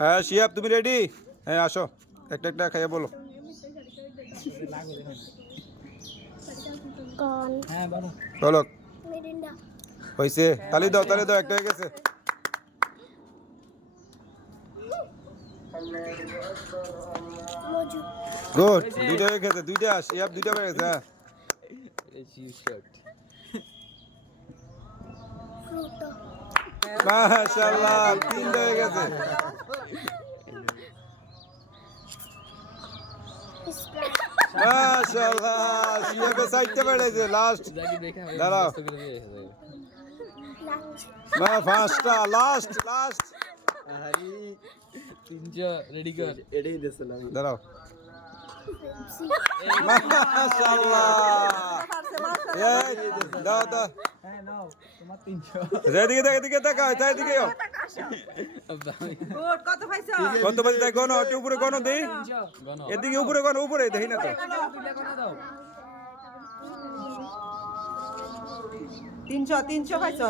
হ্যাঁ শিহাব তুমি রেডি? হ্যাঁ আসো, একটা একটা খাইয়ে বলো। বলো হয়েছে, তালি দাও তালি দাও, একটা হয়ে গেছে। গুড, দুইটা হয়ে গেছে, দুইটা শিহাব দুইটা হয়ে গেছে। হ্যাঁ মাশাআল্লাহ, তিনটা হয়ে গেছে। মাশাআল্লাহ, শিহাবে সাইডটা বেড়েছে লাস্ট। দাঁড়াও মা, পাঁচটা লাস্ট লাস্ট। তিনটা রেডি কর, এটাই দিছিলাম। দাঁড়াও মাশাআল্লাহ, এই দাও দাও। হ্যাঁ নাও, তোমার 300। এদিকে দেখ, এদিকে তাকাও, তাই এদিকে আও। গুড, কত পাইছো? কত বাজে তাই গনো, একটু উপরে গনো দেই। এদিকে উপরে গনো, উপরে দেখি না তো। 300 পাইছো?